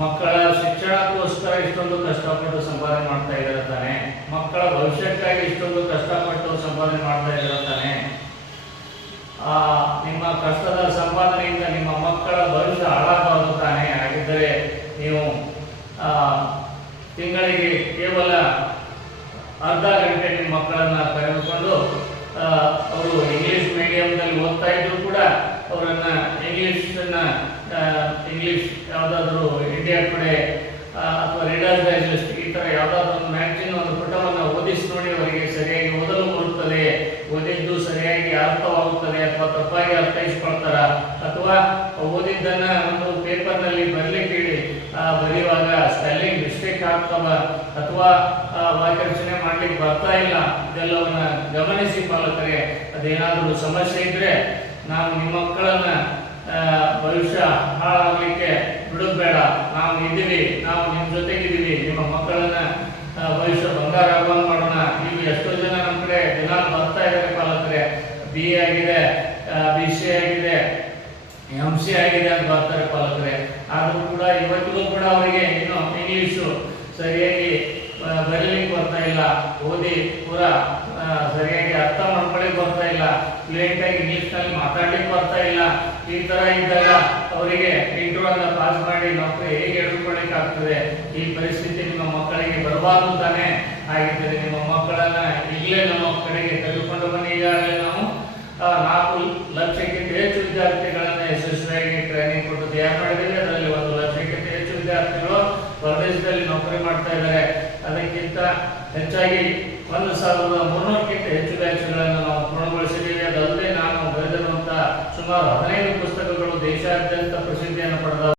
ಮಕ್ಕಳ ಶಿಕ್ಷಣಕ್ಕೋಸ್ಕರ ಇಷ್ಟೊಂದು ಕಷ್ಟಪಟ್ಟು ಸಂಪಾದನೆ ಮಾಡ್ತಾ ಇದ್ದಾರೆ ತಾನೆ, ಮಕ್ಕಳ ಭವಿಷ್ಯಕ್ಕಾಗಿ ಇಷ್ಟೊಂದು ಕಷ್ಟಪಟ್ಟು ಸಂಪಾದನೆ ಮಾಡ್ತಾ ಇದ್ದಾರೆ ತಾನೆ. ನಿಮ್ಮ ಕಷ್ಟದ ಸಂಪಾದನೆಯಿಂದ ನಿಮ್ಮ ಮಕ್ಕಳ ಭವಿಷ್ಯ ಹಾಳಾಗಬಾರದು ತಾನೆ. ಹಾಗಿದ್ದರೆ ನೀವು ತಿಂಗಳಿಗೆ ಕೇವಲ ಅರ್ಧ ಗಂಟೆ ನಿಮ್ಮ ಮಕ್ಕಳನ್ನು ಕರೆದುಕೊಂಡು ಅವರು ಇಂಗ್ಲಿಷ್ ಮೀಡಿಯಂನಲ್ಲಿ ಓದ್ತಾ ಇದ್ರು ಕೂಡ ಅವರನ್ನು ಇಂಗ್ಲಿಷ್ ಯಾವುದಾದ್ರೂ ಇಂಡಿಯಾ ಟುಡೇ ಅಥವಾ ರೀಡರ್ಸ್ ಡೈಜೆಸ್ಟ್ ಈ ಥರ ಯಾವುದಾದ್ರೂ ಒಂದು ಮ್ಯಾಗ್ಜಿನ್ ಒಂದು ಪುಟವನ್ನು ಓದಿಸಿ ನೋಡಿ, ಅವರಿಗೆ ಸರಿಯಾಗಿ ಓದಲು ಬರುತ್ತದೆ, ಓದಿದ್ದು ಸರಿಯಾಗಿ ಅರ್ಥವಾಗುತ್ತದೆ ಅಥವಾ ತಪ್ಪಾಗಿ ಅರ್ಥೈಸ್ಕೊಳ್ತಾರ, ಅಥವಾ ಓದಿದ್ದನ್ನು ಒಂದು ಪೇಪರ್ನಲ್ಲಿ ಬರಲಿಕ್ಕೆ ಹೇಳಿ ಬರೆಯುವಾಗ ಸ್ಪೆಲ್ಲಿಂಗ್ ಮಿಸ್ಟೇಕ್ ಆಗ್ತವ ಅಥವಾ ವಾಕ್ಯ ರಚನೆ ಮಾಡ್ಲಿಕ್ಕೆ ಬರ್ತಾ ಇಲ್ಲ, ಇದೆಲ್ಲವನ್ನ ಗಮನಿಸಿ ಪಾಲಕರೇ. ಅದೇನಾದರೂ ಸಮಸ್ಯೆ ಇದ್ರೆ ನಾವು ನಿಮ್ಮ ಮಕ್ಕಳನ್ನ ಭವಿಷ್ಯ ಹಾಳಾಗಲಿಕ್ಕೆ ಬಿಡೋದ್ಬೇಡ. ನಾವು ಇದ್ದೀವಿ, ನಾವು ನಿಮ್ಮ ಜೊತೆಗಿದ್ದೀವಿ, ನಿಮ್ಮ ಮಕ್ಕಳನ್ನ ಭವಿಷ್ಯ ಬಂಗಾರ ಆಗುವಂಗೆ ಮಾಡೋಣ. ಈಗ ಎಷ್ಟೋ ಜನ ನಮ್ಮ ಕಡೆ ದಿನ ಬರ್ತಾ ಇದ್ದಾರೆ ಪಾಲಕರೇ, BA ಆಗಿದೆ, BC ಆಗಿದೆ, MC ಆಗಿದೆ ಅಂತ ಬರ್ತಾರೆ ಪಾಲಕರೇ. ಆದರೂ ಕೂಡ ಇವತ್ತಿಗೂ ಕೂಡ ಅವರಿಗೆ ಇನ್ನು ಇಂಗ್ಲೀಷು ಸರಿಯಾಗಿ ಬರೀಲಿಕ್ಕೆ ಬರ್ತಾ ಇಲ್ಲ, ಓದಿ ಪೂರ ಸರಿಯಾಗಿ ಅರ್ಥ ಮಾಡ್ಕೊಳ್ಳಿಕ್ಕೆ ಬರ್ತಾ ಇಲ್ಲ, ಫ್ಲೂಯೆಂಟಾಗಿ ಇಂಗ್ಲೀಷ್ನಲ್ಲಿ ಮಾತಾಡ್ಲಿಕ್ಕೆ ಬರ್ತಾ ಇಲ್ಲ. ಈ ಥರ ಇದ್ದಾಗ ಅವರಿಗೆ ಇಂಟರ್ವ್ಯೂವನ್ನು ಪಾಸ್ ಮಾಡಿ ನೌಕರಿ ಹೇಗೆ ಹಿಡಿದುಕೊಳ್ಳಿಕ್ಕೆ ಆಗ್ತದೆ? ಈ ಪರಿಸ್ಥಿತಿ ನಿಮ್ಮ ಮಕ್ಕಳಿಗೆ ಬರಬಾರ್ದು ತಾನೆ. ಹಾಗಿದ್ದರೆ ನಿಮ್ಮ ಮಕ್ಕಳನ್ನ ಈಗಲೇ ನಮ್ಮ ಕಡೆಗೆ ತೆಗೆದುಕೊಂಡು ಬನ್ನಿ. ಈಗಾಗಲೇ ನಾವು 4 ಲಕ್ಷಕ್ಕಿಂತ ಹೆಚ್ಚು ವಿದ್ಯಾರ್ಥಿಗಳನ್ನು ಯಶಸ್ವಿಯಾಗಿ ಟ್ರೈನಿಂಗ್ ಕೊಟ್ಟು ತಯಾರು ಮಾಡಿದ್ದೀವಿ. ಅದರಲ್ಲಿ 1 ಲಕ್ಷಕ್ಕಿಂತ ಹೆಚ್ಚು ವಿದ್ಯಾರ್ಥಿಗಳು ಹೊರದೇಶದಲ್ಲಿ ನೌಕರಿ ಮಾಡ್ತಾ ಇದ್ದಾರೆ. ಅದಕ್ಕಿಂತ ಹೆಚ್ಚಾಗಿ 1,300ಕ್ಕಿಂತ ಹೆಚ್ಚು ಬ್ಯಾಚ್ಗಳನ್ನು